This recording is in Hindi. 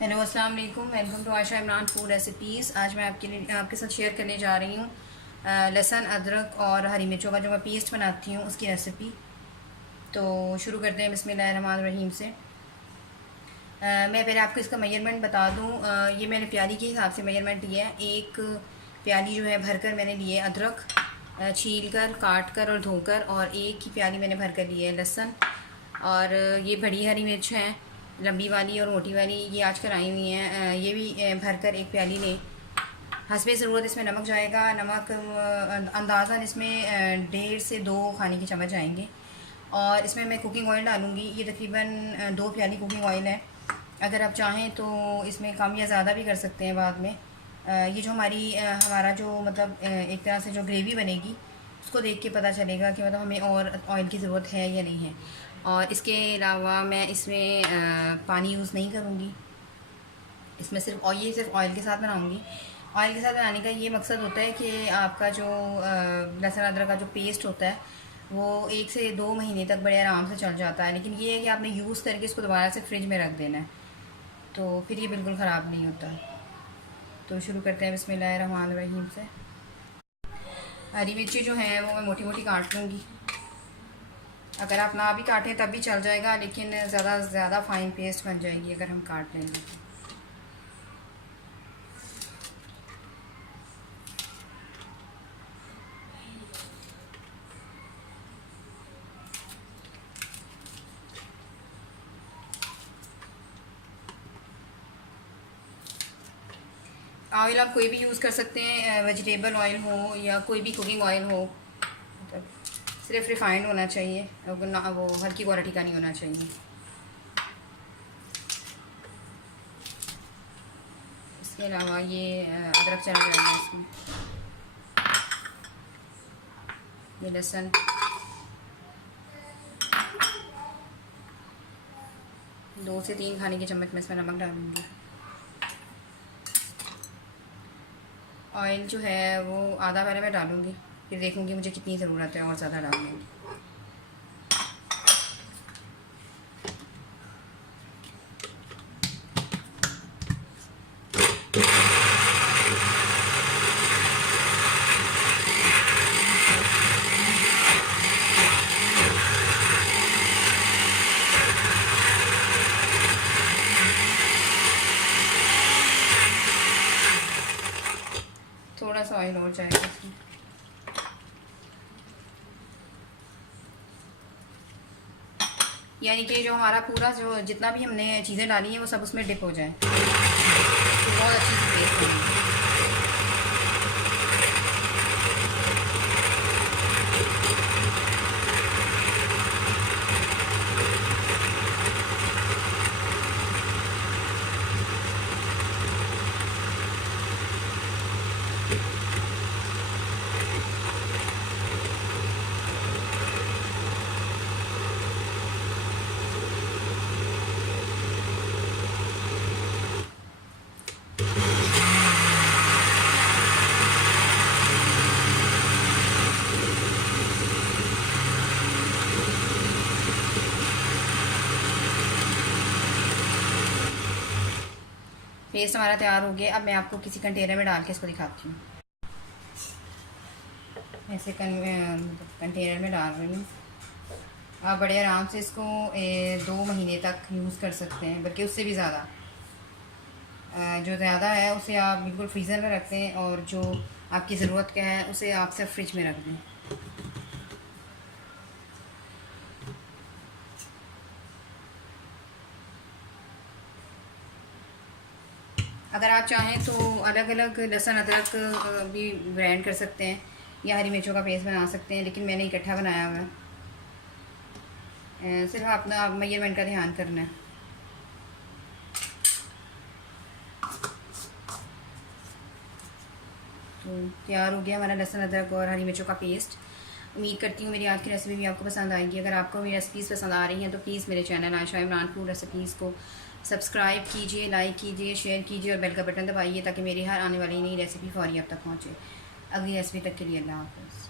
हेलो अस्सलाम वालेकुम, welcome to Ayesha Imran food recipes. आज मैं आपके साथ शेयर करने जा रही हूँ लहसुन, अदरक और हरी मिर्चों का जो मैं पेस्ट बनाती हूँ उसकी रेसिपी। तो शुरू करते हैं बिस्मिल्लाहिर्रहमानिर्रहीम से। मैं पहले आपको इसका मेजरमेंट बता दूँ। ये मैंने प्याली के हिसाब से मेजरमेंट लिया है। एक प्याली जो है भरकर मैंने लिए अदरक, छील कर, काट कर और धोकर, और एक ही प्याली मैंने भरकर ली है लहसुन। और ये बड़ी हरी मिर्च हैं, लंबी वाली और मोटी वाली, ये आजकल आई हुई हैं। ये भी भरकर एक प्याली लें। हस्बे ज़रूरत इसमें नमक जाएगा। नमक अंदाज़न इसमें 1.5 से 2 खाने के चम्मच जाएंगे। और इसमें मैं कुकिंग ऑयल डालूँगी। ये तकरीबन 2 प्याली कुकिंग ऑयल है। अगर आप चाहें तो इसमें कम या ज़्यादा भी कर सकते हैं बाद में। ये जो हमारा जो मतलब एक तरह से जो ग्रेवी बनेगी उसको देख के पता चलेगा कि मतलब हमें और ऑयल की ज़रूरत है या नहीं है। और इसके अलावा मैं इसमें पानी यूज़ नहीं करूँगी। इसमें सिर्फ ऑयल के साथ बनाऊँगी। ऑयल के साथ बनाने का ये मकसद होता है कि आपका जो लहसुन अदरक का जो पेस्ट होता है वो 1 से 2 महीने तक बड़े आराम से चल जाता है। लेकिन ये है कि आपने यूज़ करके इसको दोबारा से फ्रिज में रख देना है, तो फिर ये बिल्कुल ख़राब नहीं होता। तो शुरू करते हैं बिस्मिल्लाहिर्रहमानिर्रहीम से। हरी मिर्ची जो है वो मैं मोटी मोटी काट लूँगी। अगर आप ना भी काटें तब भी चल जाएगा, लेकिन ज़्यादा फाइन पेस्ट बन जाएगी अगर हम काट लेंगे। ऑयल आप कोई भी यूज़ कर सकते हैं, वेजिटेबल ऑयल हो या कोई भी कुकिंग ऑयल हो। मतलब सिर्फ रिफाइंड होना चाहिए, वो हल्की क्वालिटी का नहीं होना चाहिए। इसके अलावा ये अदरक चला जाएगा इसमें। ये लहसुन, 2 से 3 खाने के चम्मच में इसमें नमक डालूँगी। ऑयल जो है वो आधा पहले मैं डालूँगी, फिर देखूँगी मुझे कितनी ज़रूरत है और ज़्यादा डालूँगी। थोड़ा सा ऑयल और जाएगा इसमें। यानी कि जो हमारा पूरा जो जितना भी हमने चीज़ें डाली हैं वो सब उसमें डिप हो जाए, तो बहुत अच्छी सी पेस्ट बनेगी। पेस्ट हमारा तैयार हो गया। अब मैं आपको किसी कंटेनर में डाल के इसको दिखाती हूँ। ऐसे कंटेनर में डाल रही हूँ। आप बड़े आराम से इसको 2 महीने तक यूज़ कर सकते हैं, बल्कि उससे भी ज़्यादा। जो ज़्यादा है उसे आप बिल्कुल फ्रीज़र में रख दें, और जो आपकी ज़रूरत का है उसे आप सिर्फ फ्रिज में रख दें। अगर आप चाहें तो अलग अलग लहसुन अदरक भी ग्राइंड कर सकते हैं या हरी मिर्चों का पेस्ट बना सकते हैं, लेकिन मैंने इकट्ठा बनाया हुआ है। सिर्फ अपना मेजरमेंट का ध्यान करना है। तो तैयार हो गया हमारा लहसुन अदरक और हरी मिर्चों का पेस्ट। उम्मीद करती हूँ मेरी आज की रेसिपी भी आपको पसंद आएगी। अगर आपको मेरी रेसिपीज़ पसंद आ रही हैं तो प्लीज़ मेरे channel Ayesha Imran food recipes को सब्सक्राइब कीजिए, लाइक कीजिए, शेयर कीजिए और बेल का बटन दबाइए ताकि मेरी हर आने वाली नई रेसिपी फौरी आप तक पहुँचे। अगली रेसिपी तक के लिए अल्लाह हाफ़िज़।